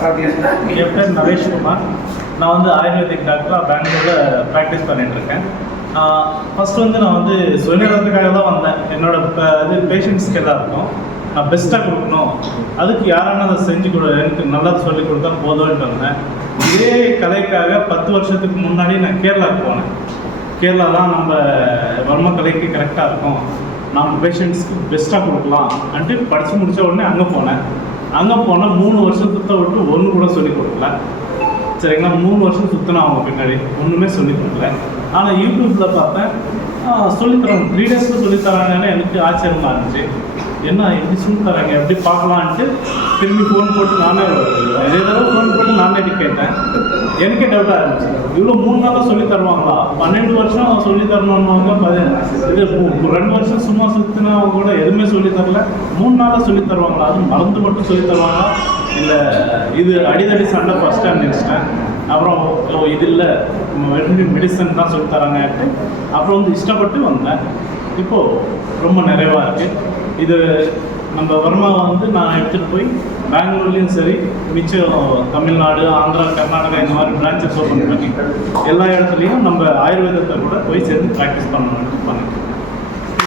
என் பேர் நரேஷ்குமார். நான் வந்து ஆயுர்வேதிக் டாக்டராக பெங்களூரில் ப்ராக்டிஸ் பண்ணிகிட்ருக்கேன். ஃபஸ்ட்டு வந்து நான் வந்து சுயநலத்துக்காக தான் வந்தேன். இது பேஷண்ட்ஸ்க்கு எல்லாருக்கும் நான் பெஸ்ட்டாக கொடுக்கணும், அதுக்கு யாரான அதை செஞ்சு எனக்கு நல்லா சொல்லிக் கொடுத்தா போதும்னு வந்தேன். இதே கலைக்காக 10 வருஷத்துக்கு முன்னாடி நான் கேரளாவுக்கு போனேன். கேரளா தான் நம்ம வர்ம கலைக்கு கரெக்டாக இருக்கும், நம்ம பேஷண்ட்ஸ்க்கு பெஸ்ட்டாக கொடுக்கலாம் அன்ட்டு படித்து முடித்த உடனே அங்கே போனேன். அங்கே போனால் 3 வருஷத்தை விட்டு ஒன்று கூட சொல்லிக் கொடுக்கல. சரிங்களா, 3 வருஷம் சுற்றினா அவங்க பின்னாடி ஒன்றுமே சொல்லிக் கொடுக்கல. ஆனால் யூடியூப்பில் பார்த்தேன் சொல்லித்தராங்க, 3 டேஸில் சொல்லித்தராங்கன்னு எனக்கு ஆச்சரியமாக இருந்துச்சு. என்ன எப்படி சொல்லித்தராங்க, எப்படி பார்க்கலான்ட்டு திரும்பி ஃபோன் போட்டு நானே இதே தடவை ஃபோன் போட்டு நானே கேட்டேன். எனக்கே டவுட்டாக இருந்துச்சு, இவ்வளோ 3 நாளாக சொல்லி தருவாங்களா? 12 வருஷம் சொல்லி தரணுன்னவங்க இது 2 வருஷம் சும்மா சுற்றினவங்க கூட எதுவுமே சொல்லி தரல, 3 நாளாக சொல்லி தருவாங்களா? அதுவும் மறந்து மட்டும் சொல்லி தருவாங்களா? இல்லை இது அடிதடி சண்டை ஃபஸ்ட்டாக நினச்சிட்டேன். அப்புறம் இது இல்லை மெடிசன் தான் சொல்லி தராங்கன்ட்டு அப்புறம் வந்து இஷ்டப்பட்டு வந்தேன். இப்போது ரொம்ப நிறைவாக இருக்குது. இது நம்ம வர்மாவை வந்து நான் எடுத்துகிட்டு போய் பெங்களூர்லேயும் சரி, மிச்சம் தமிழ்நாடு, ஆந்திரா, கர்நாடகா இந்த மாதிரி பிரான்ச்சஸ் ஓப்பன் பண்ணி எல்லா இடத்துலையும் நம்ம ஆயுர்வேதத்தை கூட போய் சேர்ந்து ப்ராக்டிஸ் பண்ணணும்னு பண்ணிட்டேன்.